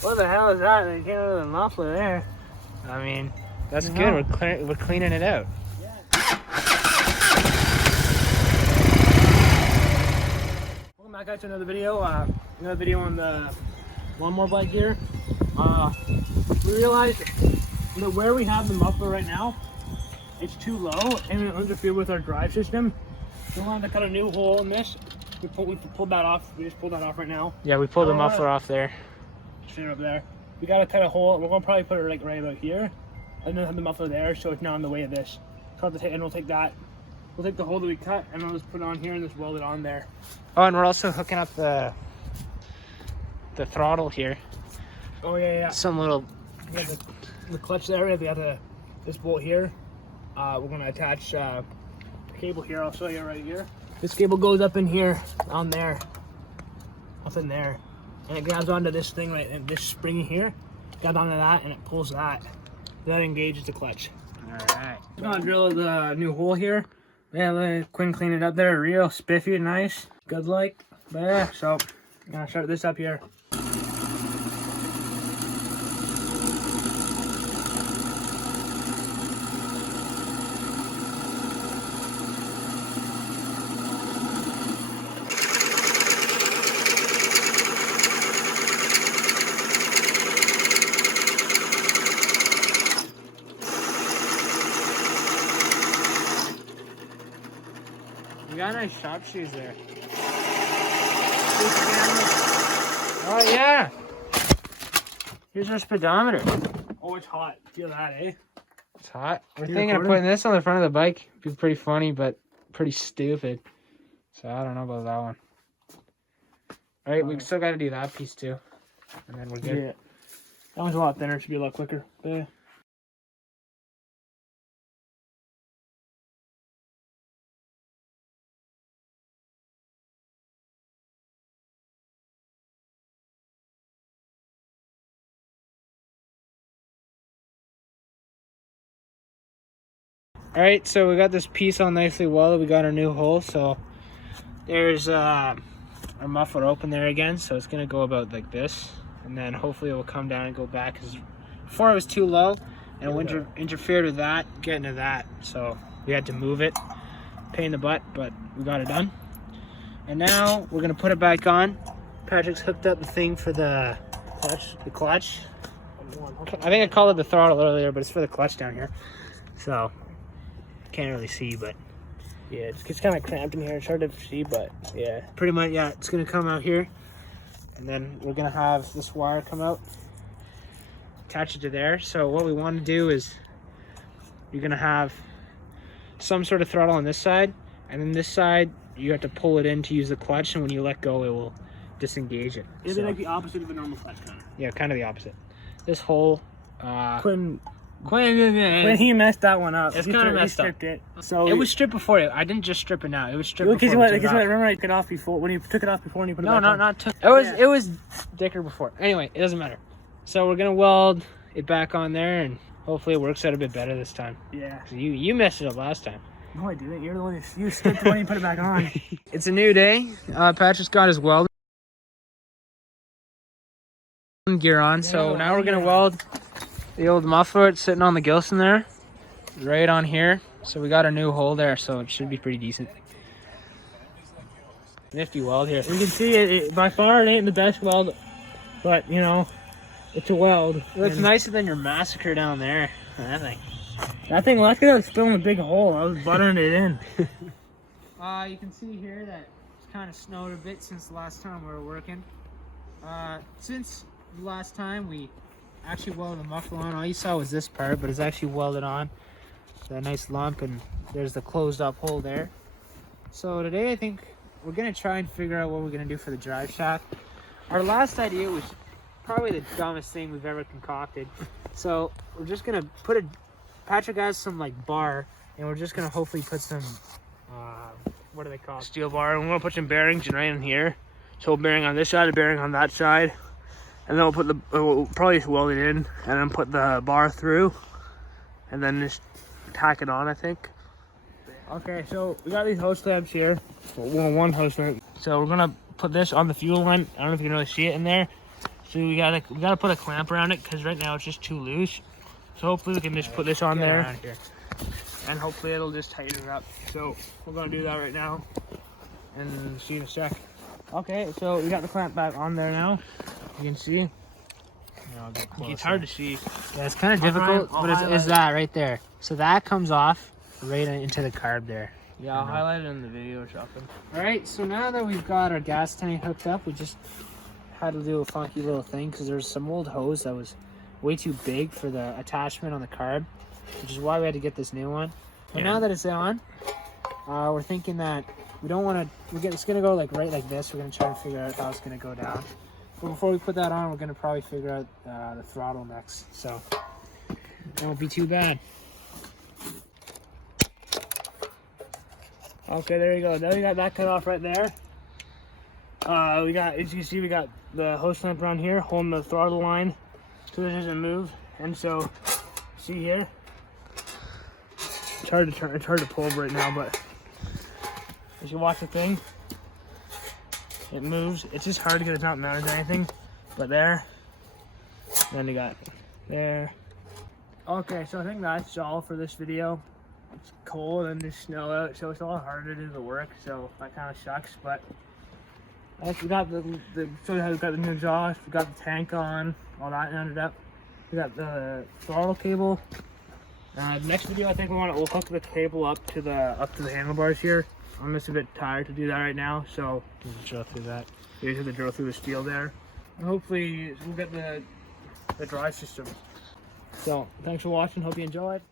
What the hell is that? They came out of the muffler there. I mean, that's good. We're cleaning it out. Yeah. Welcome back guys to another video. On the Lawnmower Bike here. We realized that where we have the muffler right now, it's too low and it interferes with our drive system. We wanted to cut a new hole in this. We pulled that off. We just pulled that off right now. Yeah, we pulled the muffler off there. Straight up there. We gotta cut a hole. We're gonna probably put it like right about here, and then have the muffler there, so it's not in the way of this. And we'll take that. We'll take the hole that we cut, and we'll just put it on here and just weld it on there. Oh, and we're also hooking up the throttle here. Oh yeah. Some little. Yeah, the clutch there. We have this bolt here. We're gonna attach the cable here. I'll show you right here. This cable goes up in here, on there, up in there. And it grabs onto this thing right, and this spring here, grabs onto that, and it pulls that. That engages the clutch. Alright. I'm gonna drill the new hole here. Yeah, let Quinn clean it up there, real spiffy and nice, good like. But yeah, so I'm gonna start this up here. You got nice shop shoes there. Oh yeah. Here's our speedometer. Oh, it's hot. Feel that, eh? It's hot. We're You thinking of recording? putting this on the front of the bike. It'd be pretty funny, but pretty stupid. So I don't know about that one. Alright, we still got to do that piece too. And then we're good. Yeah. That one's a lot thinner. It should be a lot quicker. But yeah. Alright, so we got this piece all nicely welded. We got our new hole. So there's our muffler open there again. So it's going to go about like this. And then hopefully it will come down and go back. Because before it was too low. And it interfered with that, getting to that. So we had to move it. Pain in the butt, but we got it done. And now we're going to put it back on. Patrick's hooked up the thing for the clutch. I think I called it the throttle earlier, but it's for the clutch down here. So can't really see, but Yeah, it's kind of cramped in here. It's hard to see, but yeah. pretty much, yeah, it's gonna come out here, and then we're gonna have this wire come out, attach it to there. So what we want to do is you're gonna have some sort of throttle on this side, and then this side you have to pull it in to use the clutch, and when you let go it will disengage it. It'd So, be like the opposite of a normal clutch kind of. yeah, kind of the opposite. This whole Quinn, he messed that one up. It's He kinda stripped- he messed up. stripped it. So it was stripped before it. I didn't just strip it now. It was stripped Because before. we took it off. remember I took it off before when you took it off before and you put it No, back on. not took. It was thicker before. Anyway, it doesn't matter. So we're gonna weld it back on there, and hopefully it works out a bit better this time. Yeah. 'Cause you messed it up last time. No, I didn't. You're the one you stripped it when you put it back on. It's a new day. Patrick's got his welding gear on, so now we're gonna weld the old muffler. It's sitting on the Gilson there, right on here. So we got a new hole there, so it should be pretty decent. Nifty weld here. You can see it by far it ain't the best weld, but you know, it's a weld. It looks And nicer than your massacre down there. That thing. That thing, luckily I was filling a big hole. I was buttering it in. You can see here that it's kind of snowed a bit since the last time we were working. Since the last time we actually welded the muffler on, all you saw was this part, but it's actually welded on. That nice lump, and there's the closed up hole there. So today I think we're gonna try and figure out what we're gonna do for the drive shaft. Our last idea was probably the dumbest thing we've ever concocted. So we're just gonna put Patrick has some like bar, and we're just gonna hopefully put some what are they called? Steel bar, and we're gonna put some bearings right in here. So a bearing on this side, a bearing on that side, and then we'll probably weld it in, and then put the bar through, and then just tack it on, I think. Okay, so we got these hose clamps here. Well, one hose clamp. So we're gonna put this on the fuel line. I don't know if you can really see it in there. So we gotta put a clamp around it because right now it's just too loose. So hopefully we can just put this on Get there, around here. and hopefully it'll just tighten it up. So we're gonna do that right now, and see you in a sec. Okay, so we got the clamp back on there now. You can see. It's hard to see. Yeah, it's kind of difficult, but it's that right there. So that comes off right into the carb there. Yeah, I'll highlight it in the video or something. All right, so now that we've got our gas tank hooked up, we just had to do a funky little thing because there's some old hose that was way too big for the attachment on the carb, which is why we had to get this new one. But now that it's on, we're thinking that we don't want to. It's gonna go like right like this. We're gonna try and figure out how it's gonna go down. But before we put that on, we're gonna probably figure out the throttle next. So it won't be too bad. Okay, there you go. Now we got that cut off right there. We got, as you can see, we got the hose clamp around here holding the throttle line so it doesn't move. And so, see here, it's hard to pull right now, but as you watch the thing, it moves. It's just hard because it's not mounted to anything. But there, then you got there. Okay, so I think that's all for this video. It's cold and there's snow out, so it's a lot harder to do the work, so that kind of sucks. But we got show you how we got the new exhaust, we got the tank on, all that ended up. We got the throttle cable. Next video, I think we'll hook the cable up to the handlebars here. I'm just a bit tired to do that right now, so You can drill through that. you have to drill through the steel there. And hopefully we'll get the drive system. So thanks for watching. Hope you enjoyed.